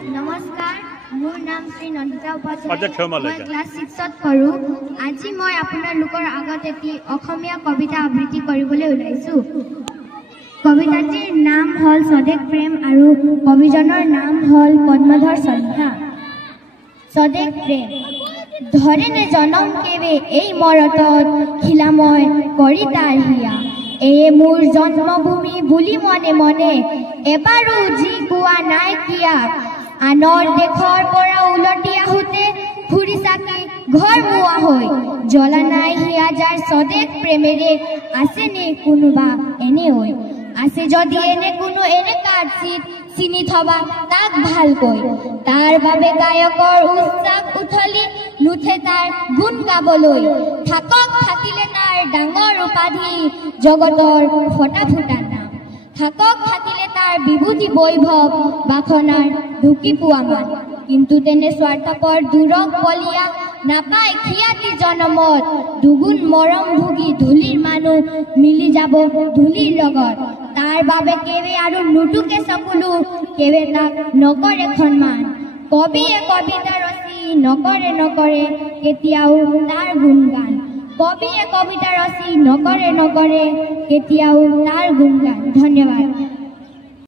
নমস্কাৰ, মোৰ নাম শ্ৰী নন্দিতা উপাধ্যায়। মই ক্লাছ 6ত পঢ়ো। আজি মই আপোনালোকৰ আগত এটি অসমীয়া কবিতা আবৃত্তি কৰিবলৈ ওলাইছো। কবিতাটিৰ নাম হ'ল স্বদেশ প্ৰেম আৰু কবিজনৰ নাম হ'ল পদ্মধৰ সন্ধ্যা। স্বদেশ প্ৰেম ধৰেনে জনম কেবে এই মৰতত খিলা মই কৰি তাৰ হিয়া। এয়ে মোৰ জন্মভূমি বুলি মনে মনে এবাৰো যি কোৱা নাই কিয়া। আনৰ দেশৰ পৰা উলটি আহোঁতে ফুৰি চাকি ঘৰ মুৱা হৈ জ্বলা নাই হিয়া যাৰ স্বদেশ প্ৰেমেৰে আছেনে কোনোবা এনে হৈ। আছে যদি এনে কোনো এনে কাৰ্চিত চিনি থবা তাক ভালকৈ। তাৰ বাবে গায়কৰ উচ্চাস উঠলি নুঠে তাৰ গুণ গাবলৈ। থাকক থাকিলে তাৰ ডাঙৰ উপাধি জগতৰ ফটা ফুটা নাম। থাকক থাকিলে তাৰ বিভূতি বৈভৱ বাখনাৰ ঢুকি পোৱা মান। কিন্তু তেনে স্বাৰ্থপৰ দূৰক বলিয়া নাপায় খিয়াতি জনমত। দুগুণ মৰম ভুগি ধূলিৰ মানুহ মিলি যাব ধূলিৰ লগত। তাৰ বাবে কেৱে আৰু নুটুকে চকুলো কেৱে তাক নকৰে সন্মান। কবিয়ে কবিতা ৰচি নকৰে কেতিয়াও তাৰ গুণগান। কবিয়ে কবিতা ৰচি নকৰে কেতিয়াও তাৰ গুণগান। ধন্যবাদ।